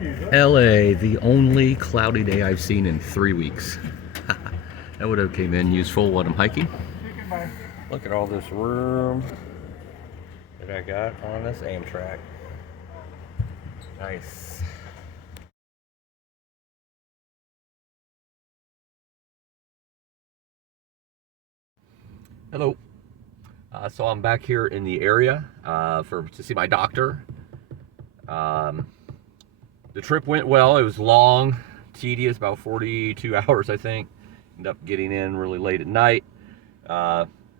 LA, the only cloudy day I've seen in 3 weeks. That would have came in useful when I'm hiking. Look at all this room that I got on this Amtrak. Nice. Hello. So I'm back here in the area to see my doctor. The trip went well. It was long, tedious, about 42 hours, I think. Ended up getting in really late at night.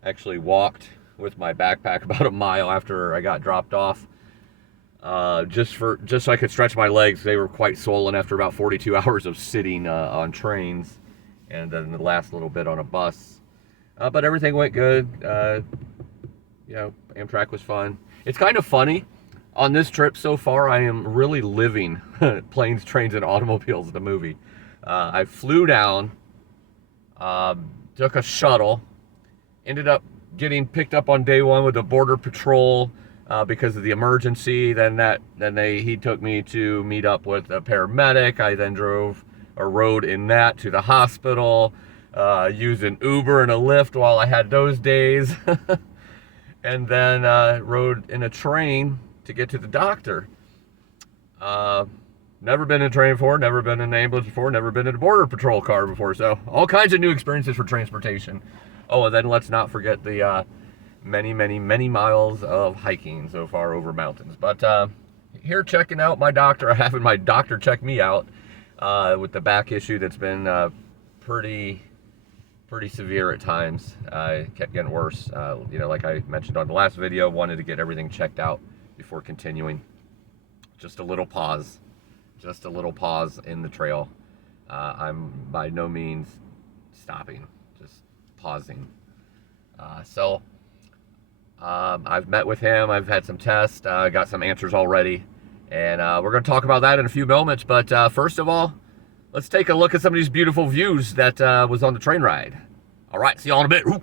Actually walked with my backpack about a mile after I got dropped off. Just so I could stretch my legs. They were quite swollen after about 42 hours of sitting on trains, and then the last little bit on a bus. But everything went good. Amtrak was fun. It's kind of funny. On this trip so far, I am really living Planes, Trains, and Automobiles, the movie. I flew down, took a shuttle, ended up getting picked up on day one with the Border Patrol because of the emergency. He took me to meet up with a paramedic. I then rode in that to the hospital, used an Uber and a Lyft while I had those days, and then rode in a train to get to the doctor. Never been in a train before, never been in an ambulance before, never been in a Border Patrol car before, so all kinds of new experiences for transportation. Oh, and then let's not forget the many, many, many miles of hiking so far over mountains. But here checking out my doctor, having my doctor check me out with the back issue that's been pretty severe at times. It kept getting worse. Like I mentioned on the last video, wanted to get everything checked out before continuing. Just a little pause in the trail. I'm by no means stopping, just pausing. I've met with him, I've had some tests, got some answers already, and we're going to talk about that in a few moments. But first of all, let's take a look at some of these beautiful views that was on the train ride. All right, see y'all in a bit. Ooh.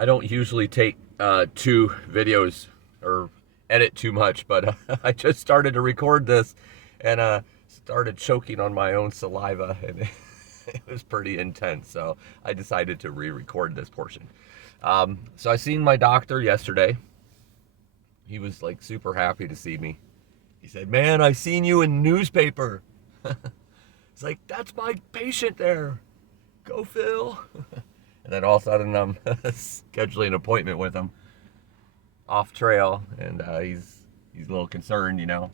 I don't usually take 2 videos or edit too much, but I just started to record this and started choking on my own saliva, and it was pretty intense. So I decided to re-record this portion. So I seen my doctor yesterday. He was like super happy to see me. He said, "Man, I seen you in newspaper." It's like, that's my patient there. Go, Phil. And then all of a sudden I'm scheduling an appointment with him off trail, and he's a little concerned, you know.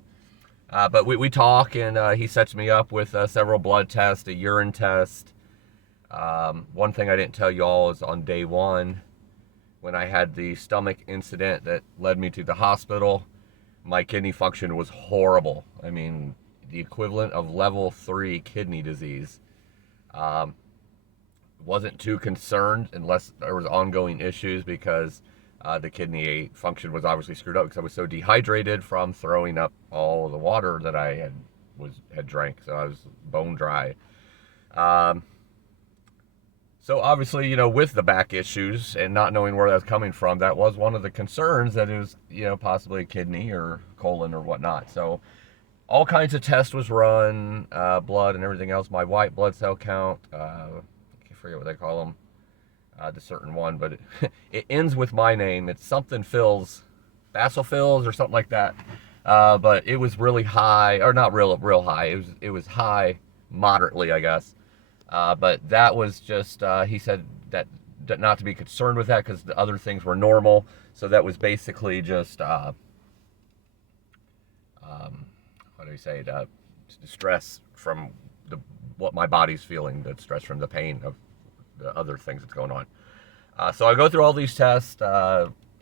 But we talk, and he sets me up with several blood tests, a urine test. One thing I didn't tell you all is on day 1, when I had the stomach incident that led me to the hospital, my kidney function was horrible. I mean, the equivalent of level 3 kidney disease. Wasn't too concerned unless there was ongoing issues, because the kidney function was obviously screwed up because I was so dehydrated from throwing up all the water that I had drank. So I was bone dry. So obviously, you know, with the back issues and not knowing where that's coming from, that was one of the concerns, that it was, you know, possibly a kidney or colon or whatnot. So all kinds of tests was run, blood and everything else. My white blood cell count, I forget what they call them, the certain one, but it ends with my name. It's something Phil's, basophils or something like that. But it was really high, or not real high. It was high moderately, I guess. But that was just, he said that not to be concerned with that because the other things were normal. So that was basically just, what do you say, the stress from what my body's feeling, the stress from the pain of the other things that's going on. So I go through all these tests,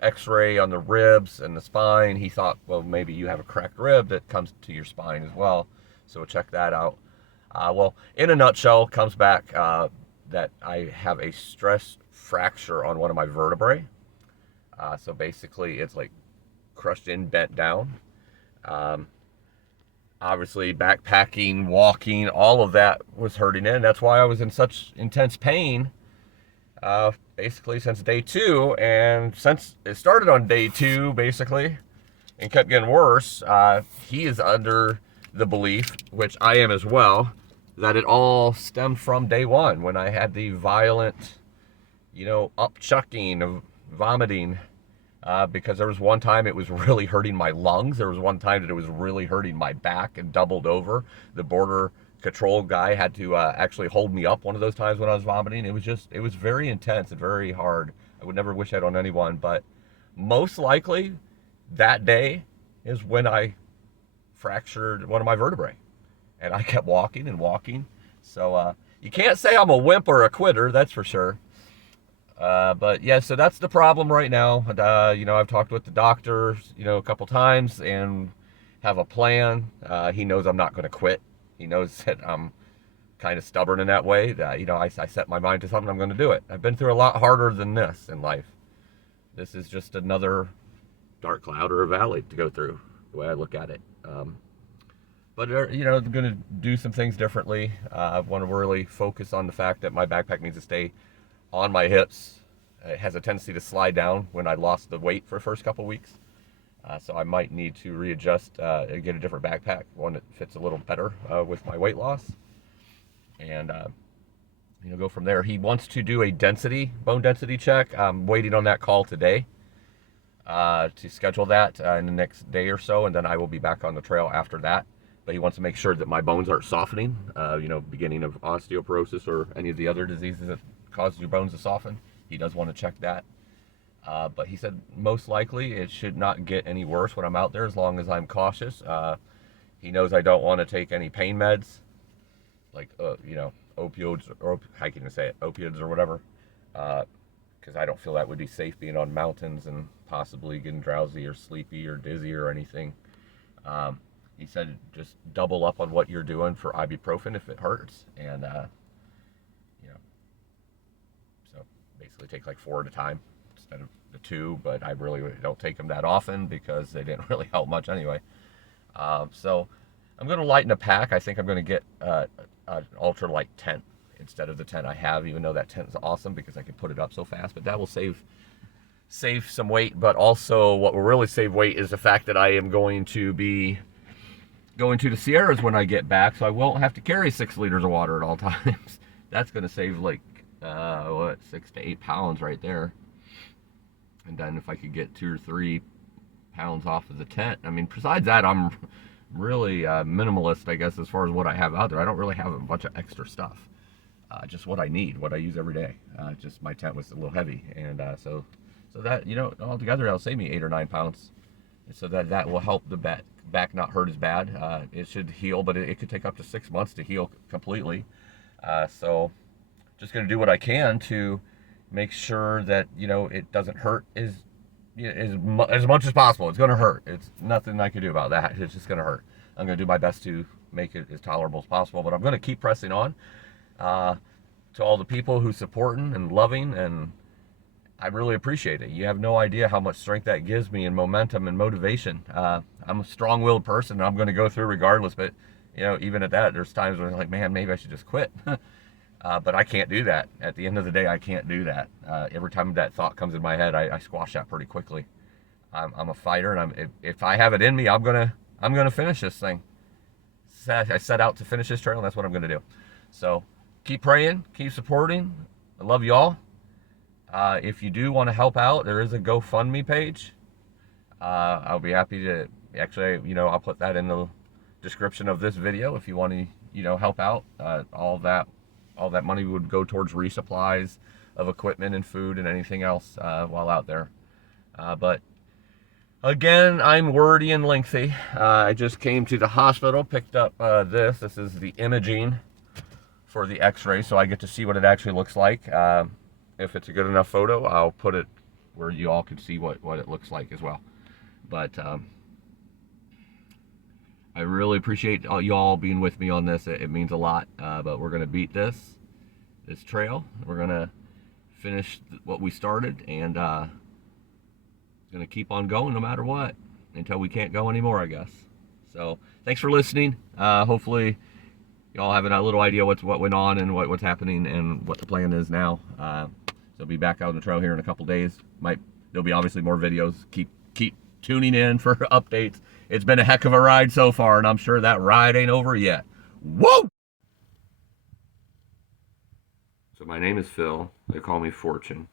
x-ray on the ribs and the spine. He thought, well, maybe you have a cracked rib that comes to your spine as well. So we'll check that out. Well, in a nutshell, comes back that I have a stress fracture on one of my vertebrae. So basically, it's like crushed in, bent down. Obviously, backpacking, walking, all of that was hurting in. That's why I was in such intense pain, basically since day 2. And since it started on day 2, basically, and kept getting worse, he is under the belief, which I am as well, that it all stemmed from day 1 when I had the violent, you know, upchucking of vomiting, because there was one time it was really hurting my lungs. There was one time that it was really hurting my back and doubled over. The border control guy had to actually hold me up one of those times when I was vomiting. It was very intense and very hard. I would never wish that on anyone, but most likely that day is when I fractured one of my vertebrae. And I kept walking and walking. So you can't say I'm a wimp or a quitter, that's for sure. But yeah, so that's the problem right now. You know, I've talked with the doctor, you know, a couple times and have a plan. He knows I'm not going to quit. He knows that I'm kind of stubborn in that way. That, you know, I set my mind to something, I'm going to do it. I've been through a lot harder than this in life. This is just another dark cloud or a valley to go through, the way I look at it. But, you know, I'm going to do some things differently. I want to really focus on the fact that my backpack needs to stay on my hips. It has a tendency to slide down when I lost the weight for the first couple weeks. So I might need to readjust and get a different backpack, one that fits a little better with my weight loss. And, you know, go from there. He wants to do a bone density check. I'm waiting on that call today to schedule that in the next day or so, and then I will be back on the trail after that. But he wants to make sure that my bones aren't softening, you know, beginning of osteoporosis or any of the other diseases that cause your bones to soften. He does want to check that. But he said most likely it should not get any worse when I'm out there as long as I'm cautious. He knows I don't want to take any pain meds, like, you know, opioids, or how can I say it, opiates or whatever, because I don't feel that would be safe being on mountains and possibly getting drowsy or sleepy or dizzy or anything. He said just double up on what you're doing for ibuprofen if it hurts, and you know, so basically take like 4 at a time instead of the 2. But I really don't take them that often because they didn't really help much anyway. So I'm going to lighten the pack. I think I'm going to get an ultralight tent instead of the tent I have, even though that tent is awesome because I can put it up so fast. But that will save save some weight, but also what will really save weight is the fact that I am going to be going to the Sierras when I get back, so I won't have to carry 6 liters of water at all times. That's going to save like, 6 to 8 pounds right there. And then if I could get 2 or 3 pounds off of the tent. I mean, besides that, I'm really minimalist, I guess, as far as what I have out there. I don't really have a bunch of extra stuff. Just what I need, what I use every day. Just my tent was a little heavy, and so that, you know, altogether that'll save me 8 or 9 pounds. So that will help the back not hurt as bad. It should heal, but it could take up to 6 months to heal completely. So just going to do what I can to make sure that, you know, it doesn't hurt as much as possible. It's going to hurt. It's nothing I can do about that. It's just going to hurt. I'm going to do my best to make it as tolerable as possible, but I'm going to keep pressing on. To all the people who supporting and loving, and I really appreciate it. You have no idea how much strength that gives me, and momentum and motivation. I'm a strong-willed person, and I'm going to go through regardless, but, you know, even at that, there's times when I'm like, man, maybe I should just quit. But I can't do that. At the end of the day, I can't do that. Every time that thought comes in my head, I squash that pretty quickly. I'm a fighter, and if I have it in me, I'm gonna finish this thing. I set out to finish this trail, and that's what I'm gonna do. So keep praying, keep supporting. I love you all. If you do want to help out, there is a GoFundMe page. I'll be happy to, actually, you know, I'll put that in the description of this video if you want to, you know, help out. All that money would go towards resupplies of equipment and food and anything else while out there. But again, I'm wordy and lengthy. I just came to the hospital, picked up this. This is the imaging for the x-ray, so I get to see what it actually looks like. If it's a good enough photo, I'll put it where you all can see what it looks like as well. But I really appreciate you all being with me on this. It means a lot. But we're going to beat this trail. We're going to finish what we started, and going to keep on going no matter what until we can't go anymore, I guess. So thanks for listening. Hopefully y'all have a little idea what went on and what's happening and what the plan is now. So I'll be back out on the trail here in a couple days. There'll be obviously more videos. Keep tuning in for updates. It's been a heck of a ride so far, and I'm sure that ride ain't over yet. Whoa! So my name is Phil. They call me Fortune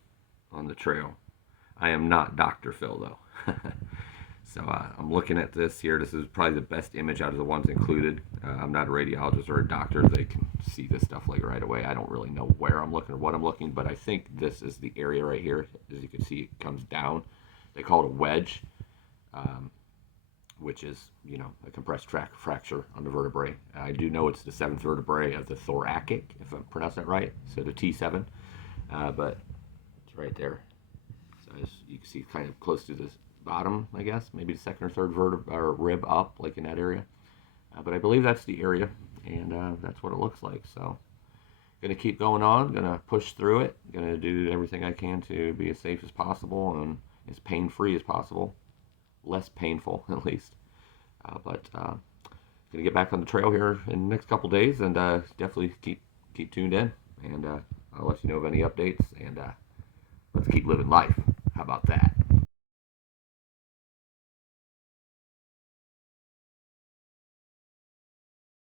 on the trail. I am not Dr. Phil, though. So I'm looking at this here. This is probably the best image out of the ones included. I'm not a radiologist or a doctor. They can see this stuff like right away. I don't really know where I'm looking or what I'm looking, but I think this is the area right here. As you can see, it comes down. They call it a wedge, which is, you know, a compressed fracture on the vertebrae. I do know it's the 7th vertebrae of the thoracic, if I pronounce that right, so the T7, but it's right there. So as you can see, kind of close to the bottom, I guess, maybe the 2nd or 3rd vertebra or rib up, like in that area. But I believe that's the area, and that's what it looks like. So gonna keep going on, gonna push through it, gonna do everything I can to be as safe as possible and as pain-free as possible. Less painful, at least. But gonna get back on the trail here in the next couple days, and definitely keep tuned in, and I'll let you know of any updates, and let's keep living life. How about that?